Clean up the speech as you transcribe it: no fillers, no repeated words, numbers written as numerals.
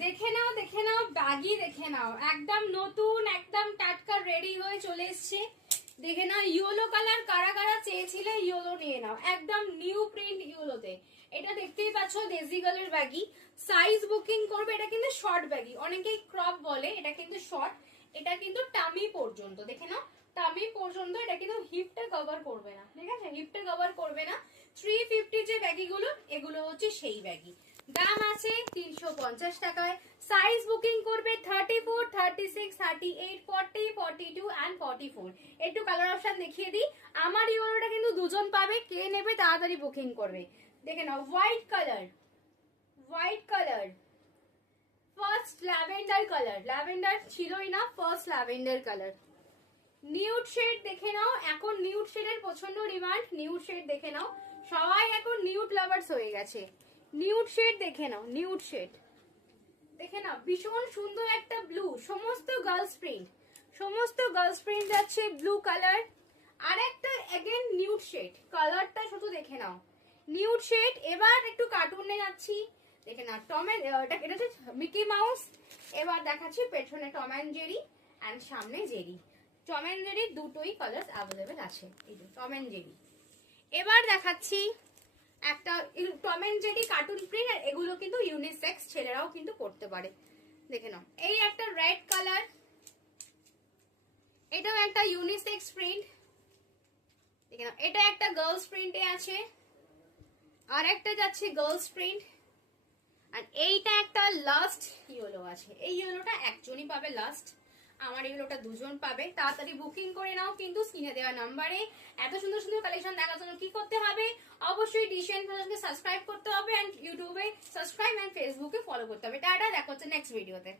দেখে নাও ব্যাগি দেখে নাও, একদম নতুন একদম টাটকা রেডি হয়ে চলে এসছে। দেখে নাও ইয়েলো কালার, কারা কারা চেয়েছিলে ইয়েলো নিয়ে নাও, একদম নিউ প্রিন্ট ইয়েলোতে। এটা দেখতেই পাচ্ছ দেশি গালের ব্যাগি। সাইজ বুকিং করবে, এটা কিন্তু শর্ট ব্যাগি, অনেকেই ক্রপ বলে, এটা কিন্তু শর্ট। এটা কিন্তু টামি পর্যন্ত, দেখে নাও টামি পর্যন্ত, এটা কিন্তু হিপটা কভার করবে না, ঠিক আছে, হিপটা কভার করবে না। 350 যে ব্যাগিগুলো, এগুলো হচ্ছে সেই ব্যাগি। দাম আছে 350 টাকায়। সাইজ বুকিং করবে 34, 36, 38, 40, 42 এন্ড 44। একটু কালার অপশন দেখিয়ে দিই। আমার ইউরোটা কিন্তু দুজন পাবে, কে নেবে তাড়াতাড়ি বুকিং করবে। দেখে নাও white colour, white colour, first lavender colour, lavender ছিলই না, first lavender colour. Nude shade দেখে নাও, এখন নিউড শেডের প্রচন্ড ডিমান্ড, নিউড শেড দেখে নাও, সবাই এখন নিউড লাভার্স হয়ে গেছে। নিউড শেড দেখে নাও, নিউড শেড দেখে নাও, ভীষণ সুন্দর একটা ব্লু, সমস্ত গার্লস প্রিন্ট, সমস্ত গার্লস প্রিন্ট যাচ্ছে ব্লু কালার। আর একটা এগেন নিউড শেড, কালারটা শুধু দেখে নাও, নিউড শেড। এবার একটু কার্টুনে যাচ্ছি, দেখে নাও টম এন্ড, এটা হচ্ছে মিকি মাউস। এবার দেখাচ্ছি পেছনে টম এন্ড জেরি এন্ড সামনে জেরি। টম এন্ড জেরি দুটোই কালার অ্যাভেলেবেল আছে, এই যে টম এন্ড জেরি। এবার দেখাচ্ছি একটা Tom and Jerry cartoon print, আর এগুলো কিন্তু ইউনিসেক্স, ছেলেরাও কিন্তু পড়তে পারে। দেখে নাও এই একটা রেড কালার, এটাও একটা ইউনিসেক্স প্রিন্ট। দেখে নাও এটা একটা গার্লস প্রিন্টে আছে, আর একটা যাচ্ছে গার্লস প্রিন্ট। আর এইটা একটা লাস্ট ইয়েলো আছে, এই ইয়েলোটা একজনই পাবে লাস্ট, আমার এগুলোটা দুজন পাবে। তাড়াতাড়ি বুকিং করে নাও কিন্তু স্ক্রিনে দেওয়া নাম্বারে। এত সুন্দর সুন্দর কালেকশন দেখার জন্য কি করতে হবে, অবশ্যই ডিশন ফ্যাশনকে সাবস্ক্রাইব করতে হবে, এন্ড ইউটিউবে সাবস্ক্রাইব এন্ড ফেসবুকে ফলো করতে হবে। টাটা, দেখা হচ্ছে নেক্সট ভিডিওতে।